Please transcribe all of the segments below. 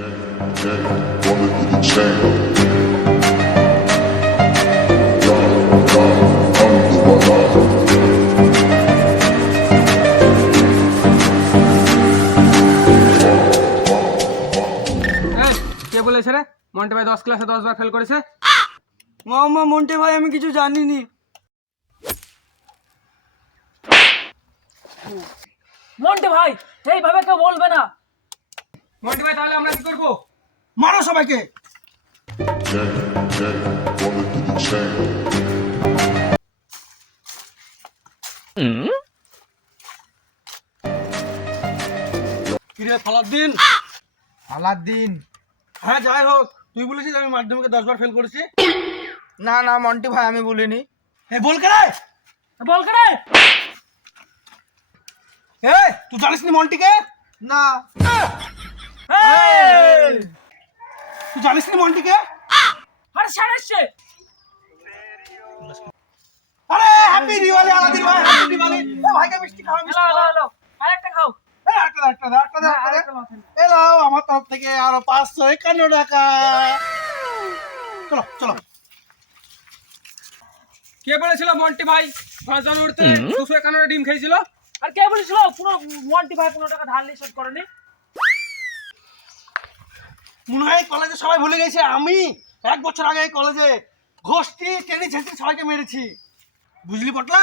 কে বলেছে রে? মন্টে ভাই দশ ক্লাসে দশ বার ফেল করেছে? মামা মন্টে ভাই আমি কিছু জানিনি। মন্টে ভাই এইভাবে কেউ বলবে না। মন্টে ভাই তাহলে আমরা কি করব? মারো সবাইকে। কিরে ফালাদ্দিন? আলাদিন হ্যাঁ যাই হোক। তুই বলেছিস আমি মাধ্যমিকে দশ বার ফেল করেছি? না না মন্টি ভাই আমি বলিনি। হ্যাঁ বল কে বল করে? এ তুই জানিস নি মন্টিকে? না। তুই জানিস নি মন্টিকে? আরে এসছে আরে হ্যাপি দিওয়ালি আলাদিন ভাই হ্যাপি দিওয়ালি এ ভাইকে মিষ্টি খাওয়া মিষ্টি হ্যালো হ্যালো আরেকটা খাও। আমার তরফ থেকে আরও পাঁচশো একান্ন টাকা। চলো চলো। কে বলেছিল মন্টি ভাই? পাঁচ জানুয়ারিতে দুশো একান্ন ডিম খেয়েছিল? আর কে বলেছিল? পুরো মন্টি ভাই পনেরো টাকা ধার নিয়ে শোধ করেনি। মনে হয় কলেজে সবাই ভুলে গেছে। আমি এক বছর আগে এই কলেজে ঘোষটি টেনে ছেঁচে সবাইকে মেরেছি। বুঝলি পটলা?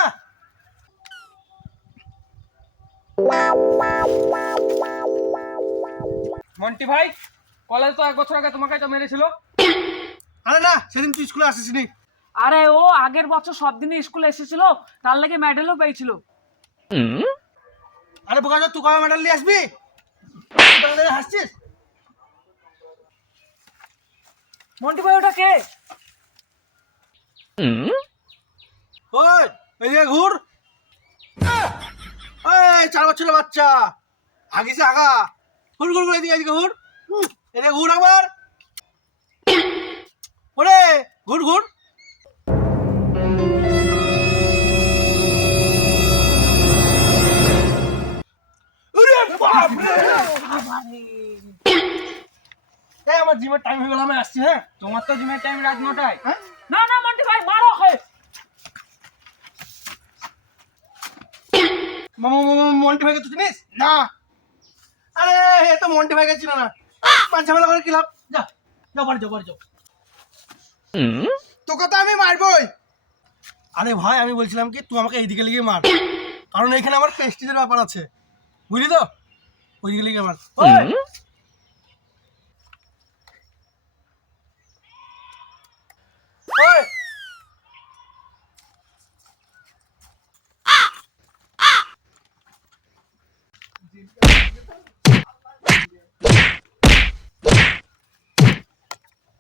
মন্টি ভাই কলেজ তো এক বছর আগে তোমাকে তো মেরেছিল। আরে না সেদিন তুই স্কুলে আসিসনি। আরে ও আগের বছর সব দিনই স্কুলে এসেছিল তার লাগে মেডেলও পেয়েছিল। আরে বোকা তুই কবে মেডাল নিয়ে আসবি? হাসছিস? মন্টি ভাই ওটা কে? ওই এদিকে ঘুর। এই চার বছরের বাচ্চা। আগিছে আগা। ঘুর ঘুর করে দিয়ে এদিকে ঘুর। এদিকে ঘুর আবার ওরে ঘুর ঘুর। জিমের টাইম হয়ে গেল আমি আসছি হ্যাঁ তোমার তো জিমের টাইম রাত নটায় হ্যাঁ না না মন্টি ভাই মারো হয় মন্টি ভাইকে চিনিস না আরে এ তো মন্টি ভাইকে ছিল না পাঁচ ঝামেলা করে কি লাভ যা বাড়ি বাড়ি যাও তোকে তো আমি মারবই আরে ভাই আমি বলছিলাম কি তুই আমাকে এইদিকে লিগে মার কারণ এখানে আমার প্রেস্টিজের ব্যাপার আছে বুঝলি তো ওইদিকে লিগে মার ওই! ওই!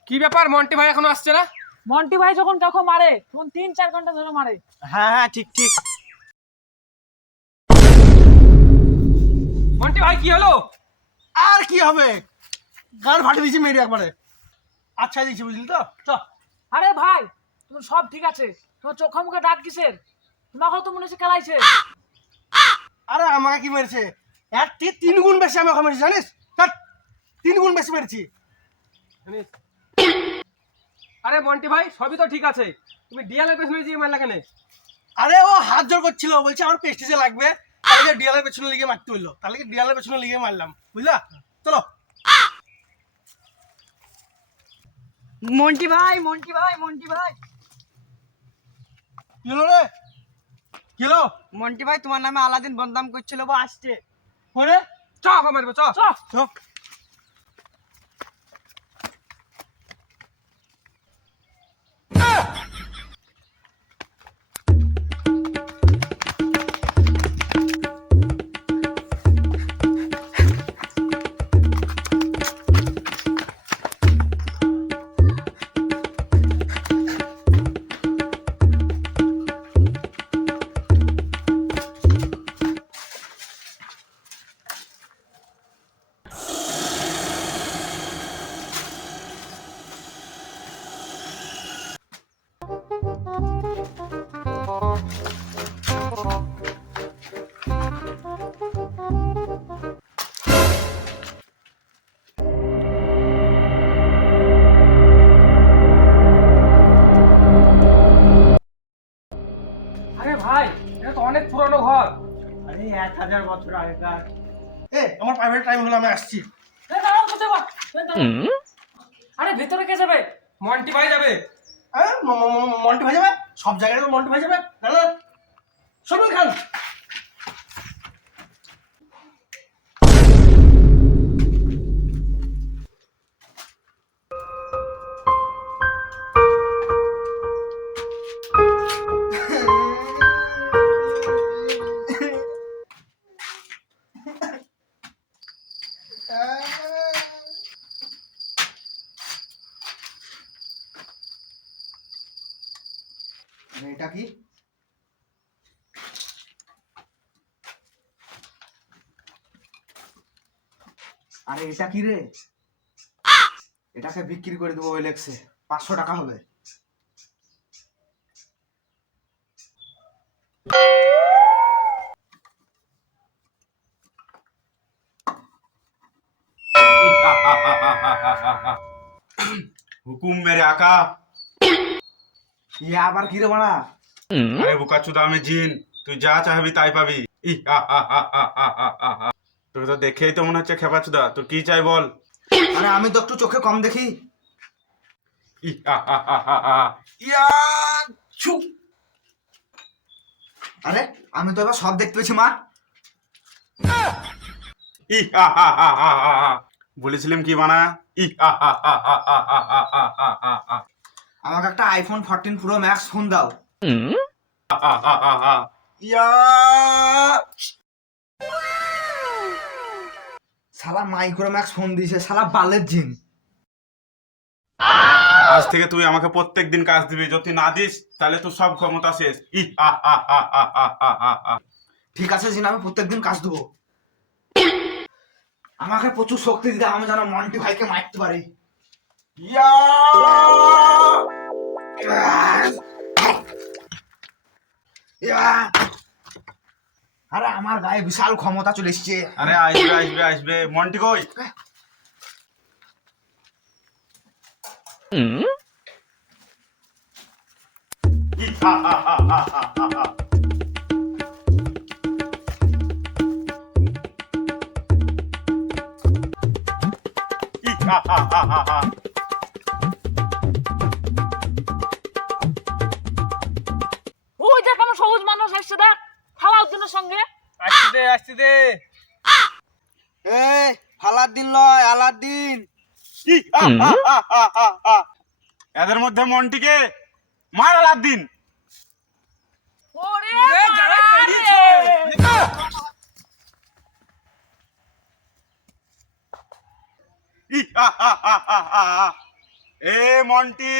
কি ব্যাপার মন্টি ভাই এখনও আসছে না? মন্টি ভাই যখন কাউকে মারে তখন তিন চার ঘণ্টা ধরে মারে। হ্যাঁ হ্যাঁ ঠিক ঠিক। মন্টি ভাই কি হলো? আর কি হবে? গান ফাটে দিয়েছি মেরে একবারে। আচ্ছা দিয়েছি বুঝলি তো? চ। আরে ভাই তুমি সব ঠিক আছে। তোমার চোখা মুখে দাঁত কিসের? তোমাকে তো মনে হচ্ছে খেলাইছে। আরে আমাকে কি মেরেছে? এক তি- তিন গুণ বেশি আমাকে মেরেছি জানিস? ধ্যাৎ, তিন গুণ বেশি মেরেছি। জানিস? আরে মন্টি ভাই সবই তো ঠিক আছে। তুমি ডিয়ালের পেছনে যে মারলা কেন আরে ও হাত জোর করছিল বলছে আমার পেস্টিজে লাগবে তাহলে ডিয়ালের পেছনে লিগে মারতে বলল তাহলে কি ডিয়ালের পেছনে লিগে মারলাম বুঝলা? চলো। মন্টি ভাই মন্টি ভাই মন্টি ভাই। কি হলো রে? কি হলো? মন্টি ভাই তোমার নামে আলাদিন বদনাম করছিল বা আসছে। করে চ মারবো চ। চ। অনেক পুরনো ঘর। আরে এক হাজার বছর আগেকার। এ আমার প্রাইভেট টাইম আমি আসছি। আরে ভেতরে কে যাবে? মন্টি ভাই যাবে। হ্যাঁ মন্টি ভাই সব জায়গায় মল্টি ভাজাবে যাবে। না সলমান খান। এটা কি? আরে এটা কি রে? এটাকে বিক্রি করে দেবো পাঁচশো টাকা হবে। হুকুম মেরে আকা ইয়ে আবার কি রে বাড়া আরে বোকাচুদা আমি জিন তুই যা চাইবি তাই পাবি। তোর তো দেখেই তো মনে হচ্ছে খেপাচুদা তোর কি চাই বল আরে আমি তো একটু চোখে কম দেখি। ইয়া ছু আরে আমি তো এবার সব দেখতে পেয়েছি মা। বলেছিলাম কি বানা ই হা হা হা। আমাকে একটা iPhone fourteen pro max phone দাও। ইয়া শালা মাইক্রোম্যাক্স ফোন দিয়েছে শালা বালের জিন আজ থেকে তুই আমাকে প্রত্যেক দিন কাজ দিবি যদি না দিস তাহলে তোর সব ক্ষমতা শেষ ই হা। ঠিক আছে জিন আমি প্রত্যেকদিন কাজ দেবো আমাকে প্রচুর শক্তি দিতে আমি যেন মন্টি ভাইকে মারতে পারি! আরে আমার গায়ে বিশাল ক্ষমতা চলে এসছে। আরে আসবে আসবে আসবে। মন্টি কই? ই হা হা হা হা আসছে দেখ ফালাও দিনের সঙ্গে। আসছি দে আসছি দে। এই এদের মধ্যে মন্টিকে মার আলাদ্দিন ওরে যারা পেরিয়েছে এ মন্টি।